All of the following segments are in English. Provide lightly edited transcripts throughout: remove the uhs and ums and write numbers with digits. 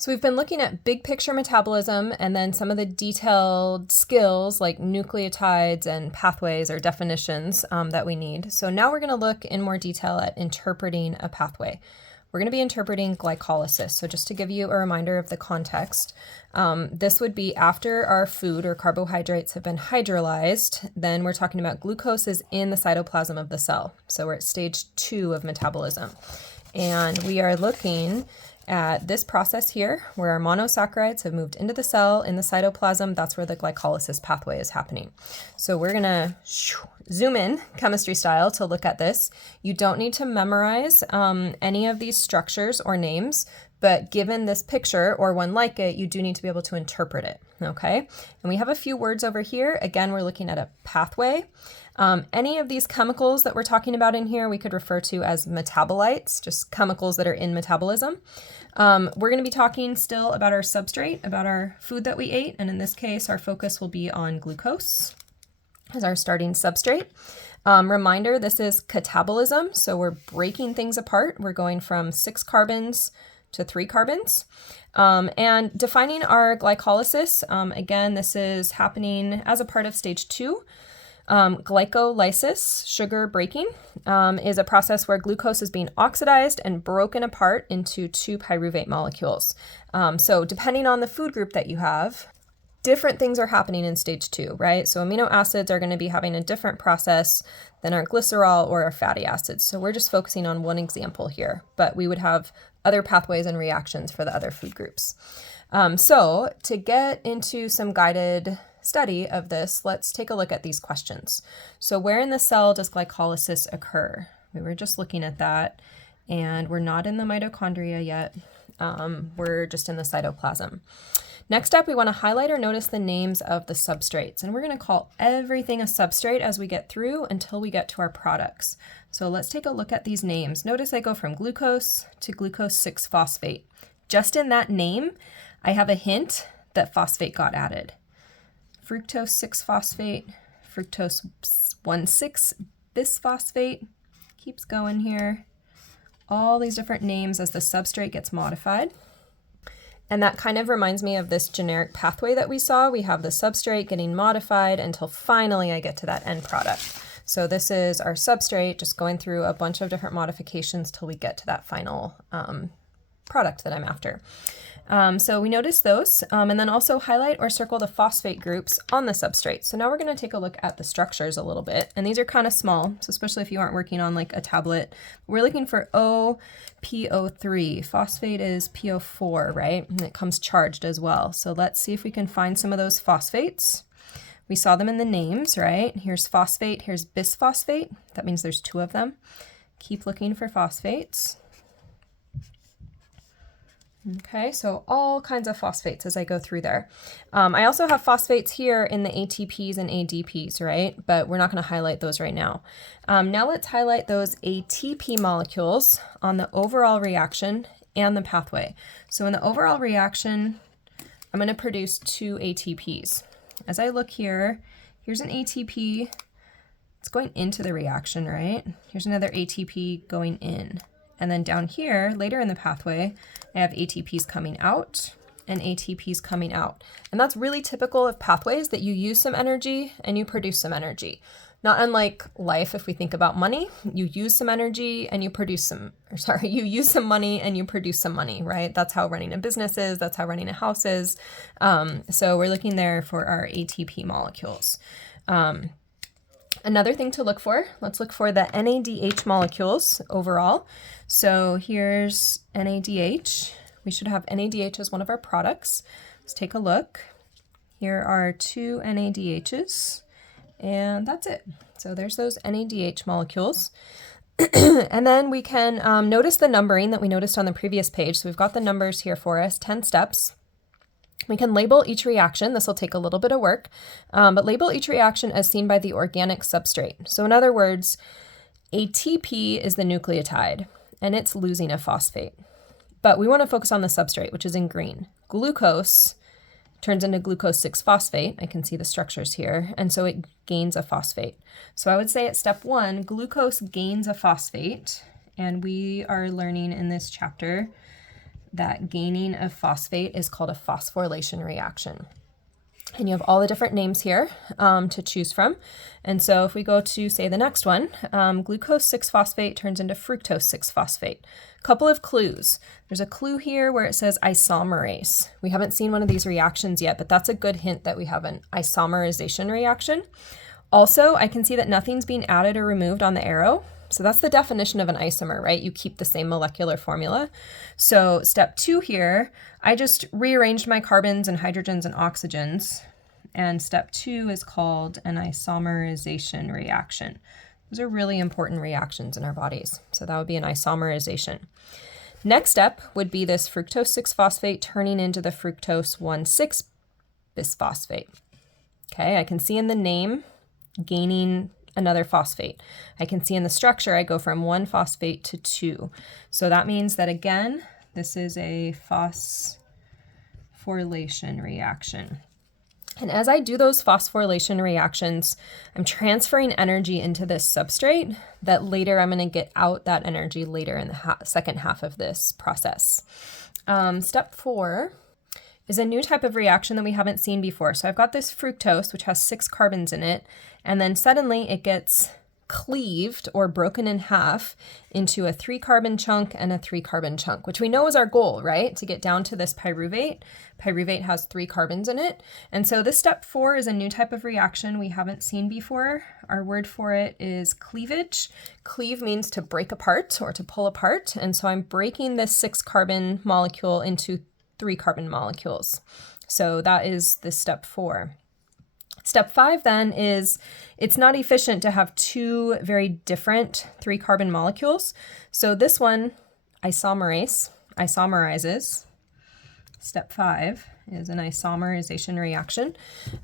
So we've been looking at big picture metabolism and then some of the detailed skills like nucleotides and pathways or definitions that we need. So now we're going to look in more detail at interpreting a pathway. We're going to be interpreting glycolysis. So just to give you a reminder of the context, this would be after our food or carbohydrates have been hydrolyzed, then we're talking about glucose is in the cytoplasm of the cell. So we're at stage 2 of metabolism. And we are looking at this process here where our monosaccharides have moved into the cell in the cytoplasm. That's where the glycolysis pathway is happening. So we're gonna zoom in chemistry style to look at this. You don't need to memorize any of these structures or names, but given this picture or one like it, you do need to be able to interpret it, okay? And we have a few words over here. Again, we're looking at a pathway. Any of these chemicals that we're talking about in here, we could refer to as metabolites, just chemicals that are in metabolism. We're going to be talking still about our substrate, about our food that we ate, and in this case, our focus will be on glucose as our starting substrate. Reminder, this is catabolism, so we're breaking things apart. We're going from 6 carbons to 3 carbons. And defining our glycolysis, again, this is happening as a part of stage 2. Glycolysis, sugar breaking, is a process where glucose is being oxidized and broken apart into 2 pyruvate molecules. So depending on the food group that you have, different things are happening in stage 2, right? So amino acids are going to be having a different process than our glycerol or our fatty acids. So we're just focusing on one example here, but we would have other pathways and reactions for the other food groups. So to get into some guided study of this, let's take a look at these questions. So where in the cell does glycolysis occur? We were just looking at that, and we're not in the mitochondria yet. We're just in the cytoplasm. Next up, we want to highlight or notice the names of the substrates, and we're going to call everything a substrate as we get through until we get to our products. So let's take a look at these names. Notice I go from glucose to glucose 6-phosphate. Just in that name, I have a hint that phosphate got added. Fructose 6-phosphate, fructose 1,6-bisphosphate, keeps going here. All these different names as the substrate gets modified. And that kind of reminds me of this generic pathway that we saw. We have the substrate getting modified until finally I get to that end product. So this is our substrate just going through a bunch of different modifications till we get to that final product that I'm after. So we notice those, and then also highlight or circle the phosphate groups on the substrate. So now we're going to take a look at the structures a little bit, and these are kind of small, so especially if you aren't working on like a tablet. We're looking for OPO3. Phosphate is PO4, right? And it comes charged as well. So let's see if we can find some of those phosphates. We saw them in the names, right? Here's phosphate, here's bisphosphate. That means there's 2 of them. Keep looking for phosphates. Okay, so all kinds of phosphates as I go through there. I also have phosphates here in the ATPs and ADPs, right? But we're not going to highlight those right now. Now let's highlight those ATP molecules on the overall reaction and the pathway. So in the overall reaction, I'm going to produce 2 ATPs. As I look here, here's an ATP. It's going into the reaction, right? Here's another ATP going in. And then down here, later in the pathway, I have ATPs coming out and ATPs coming out. And that's really typical of pathways, that you use some energy and you produce some energy. Not unlike life, if we think about money, you use some energy and you produce some, you use some money and you produce some money, right? That's how running a business is, that's how running a house is. So we're looking there for our ATP molecules. Another thing to look for, let's look for the NADH molecules overall. So here's NADH. We should have NADH as one of our products. Let's take a look. Here are 2 NADHs, and that's it. So there's those NADH molecules. And then we can notice the numbering that we noticed on the previous page. So we've got the numbers here for us, 10 steps. We can label each reaction. This will take a little bit of work, but label each reaction as seen by the organic substrate. So in other words, ATP is the nucleotide, and it's losing a phosphate. But we want to focus on the substrate, which is in green. Glucose turns into glucose 6-phosphate. I can see the structures here, and so it gains a phosphate. So I would say at step 1, glucose gains a phosphate, and we are learning in this chapter that gaining of phosphate is called a phosphorylation reaction. And you have all the different names here to choose from. And so if we go to, say, the next one, glucose 6-phosphate turns into fructose 6-phosphate. Couple of clues. There's a clue here where it says isomerase. We haven't seen one of these reactions yet, but that's a good hint that we have an isomerization reaction. Also, I can see that nothing's being added or removed on the arrow. So that's the definition of an isomer, right? You keep the same molecular formula. So step 2 here, I just rearranged my carbons and hydrogens and oxygens. And step 2 is called an isomerization reaction. Those are really important reactions in our bodies. So that would be an isomerization. Next step would be this fructose 6-phosphate turning into the fructose 1,6-bisphosphate. Okay, I can see in the name gaining another phosphate. I can see in the structure I go from 1 phosphate to 2. So that means that, again, this is a phosphorylation reaction. And as I do those phosphorylation reactions, I'm transferring energy into this substrate that later I'm going to get out that energy later in the second half of this process. Step 4 is a new type of reaction that we haven't seen before. So I've got this fructose, which has 6 carbons in it, and then suddenly it gets cleaved or broken in half into a 3-carbon chunk and a 3-carbon chunk, which we know is our goal, right? To get down to this pyruvate. Pyruvate has 3 carbons in it. And so this step 4 is a new type of reaction we haven't seen before. Our word for it is cleavage. Cleave means to break apart or to pull apart. And so I'm breaking this 6-carbon molecule into 3-carbon molecules. So that is the step 4. Step 5 then is it's not efficient to have 2 very different 3-carbon molecules. So this one isomerizes. Step 5 is an isomerization reaction.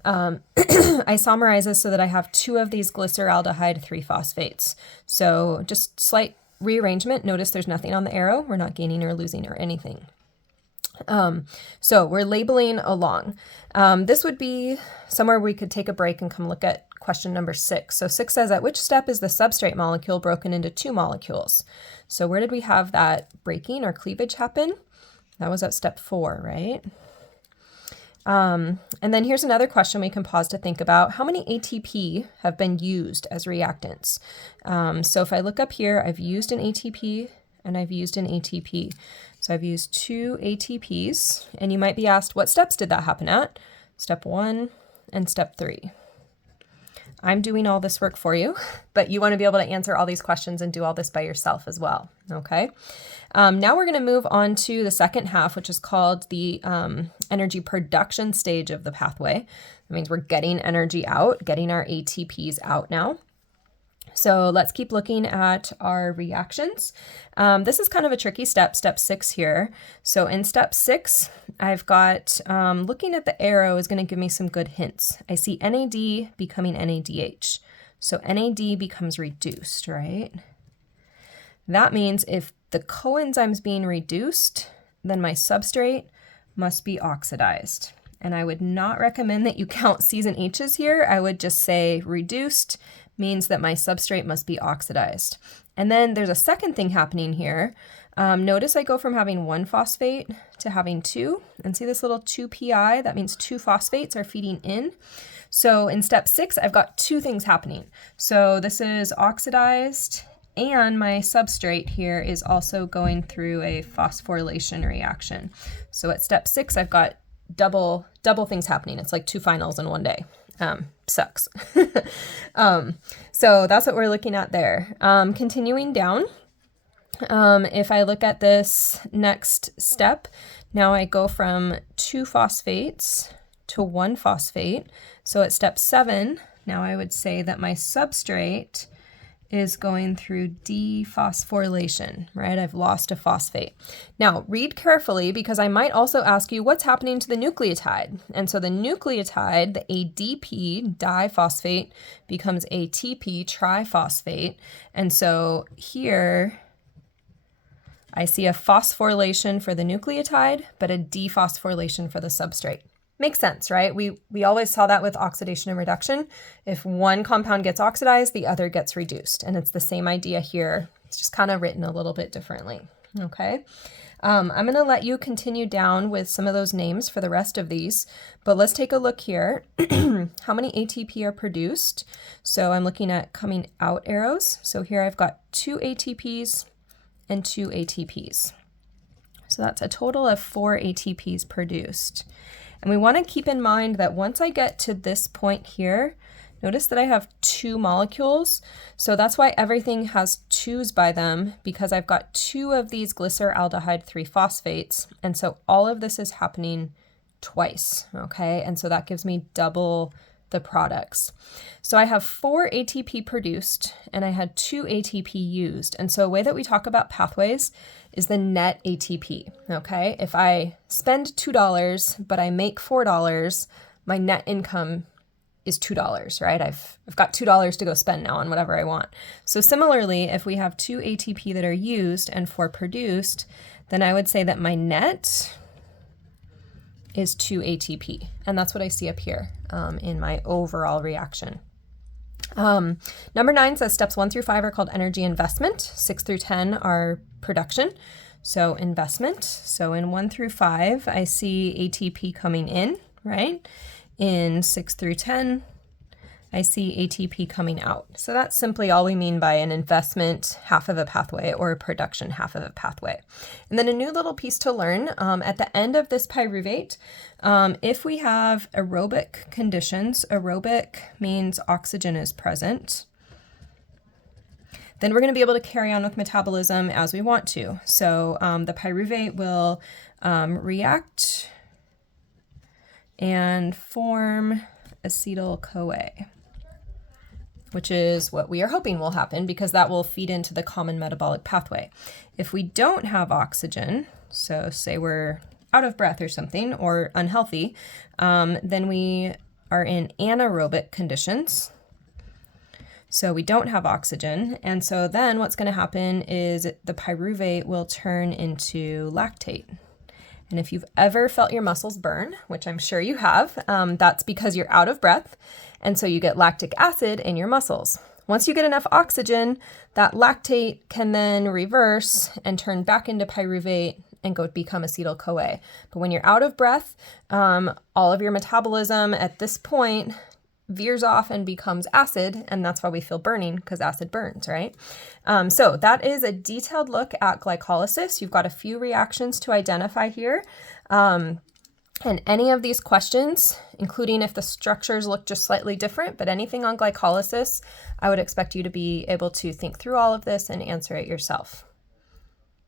Isomerizes so that I have 2 of these glyceraldehyde 3-phosphates. So just slight rearrangement. Notice there's nothing on the arrow. We're not gaining or losing or anything. So we're labeling along. This would be somewhere we could take a break and come look at question number 6. So 6 says, at which step is the substrate molecule broken into 2 molecules? So where did we have that breaking or cleavage happen? That was at step 4, right? And then here's another question we can pause to think about. How many ATP have been used as reactants? So if I look up here, I've used an ATP and I've used an ATP. So I've used 2 ATPs, and you might be asked, what steps did that happen at? Step 1 and step 3. I'm doing all this work for you, but you want to be able to answer all these questions and do all this by yourself as well, okay? Now we're going to move on to the second half, which is called the energy production stage of the pathway. That means we're getting energy out, getting our ATPs out now. So let's keep looking at our reactions. This is kind of a tricky step, step 6 here. So in step 6, I've got, looking at the arrow is going to give me some good hints. I see NAD becoming NADH. So NAD becomes reduced, right? That means if the coenzyme's being reduced, then my substrate must be oxidized. And I would not recommend that you count C's and H's here. I would just say reduced means that my substrate must be oxidized. And then there's a second thing happening here. Notice I go from having 1 phosphate to having 2. And see this little 2pi? That means 2 phosphates are feeding in. So in step 6, I've got 2 things happening. So this is oxidized, and my substrate here is also going through a phosphorylation reaction. So at step 6, I've got double things happening. It's like 2 finals in one day. Sucks. So that's what we're looking at there. Continuing down, if I look at this next step, now I go from 2 phosphates to 1 phosphate. So at step 7, now I would say that my substrate is going through dephosphorylation, right? I've lost a phosphate. Now, read carefully because I might also ask you what's happening to the nucleotide. And so the nucleotide, the ADP, diphosphate, becomes ATP, triphosphate. And so here I see a phosphorylation for the nucleotide, but a dephosphorylation for the substrate. Makes sense, right? We always saw that with oxidation and reduction. If one compound gets oxidized, the other gets reduced. And it's the same idea here. It's just kind of written a little bit differently, okay? I'm going to let you continue down with some of those names for the rest of these, but let's take a look here. How many ATP are produced? So I'm looking at coming out arrows. So here I've got 2 ATPs and 2 ATPs. So that's a total of 4 ATPs produced. And we want to keep in mind that once I get to this point here, notice that I have 2 molecules. So that's why everything has 2's by them, because I've got 2 of these glyceraldehyde 3-phosphates. And so all of this is happening twice, okay? And so that gives me double the products. So I have 4 ATP produced and I had 2 ATP used. And so a way that we talk about pathways is the net ATP, okay? If I spend $2, but I make $4, my net income is $2, right? I've got $2 to go spend now on whatever I want. So similarly, if we have 2 ATP that are used and 4 produced, then I would say that my net is 2 ATP. And that's what I see up here in my overall reaction. Number 9 says steps 1 through 5 are called energy investment. 6 through 10 are production. So investment. So in 1 through 5, I see ATP coming in, right? In 6 through 10, I see ATP coming out. So that's simply all we mean by an investment half of a pathway or a production half of a pathway. And then a new little piece to learn at the end of this pyruvate, if we have aerobic conditions, aerobic means oxygen is present, then we're going to be able to carry on with metabolism as we want to. So the pyruvate will react and form acetyl-CoA, which is what we are hoping will happen because that will feed into the common metabolic pathway. If we don't have oxygen, so say we're out of breath or something or unhealthy, then we are in anaerobic conditions. So we don't have oxygen. And so then what's going to happen is the pyruvate will turn into lactate. And if you've ever felt your muscles burn, which I'm sure you have, that's because you're out of breath. And so you get lactic acid in your muscles. Once you get enough oxygen, that lactate can then reverse and turn back into pyruvate and become acetyl-CoA. But when you're out of breath, all of your metabolism at this point veers off and becomes acid, and that's why we feel burning, because acid burns, right? So that is a detailed look at glycolysis. You've got a few reactions to identify here. And any of these questions, including if the structures look just slightly different, but anything on glycolysis, I would expect you to be able to think through all of this and answer it yourself.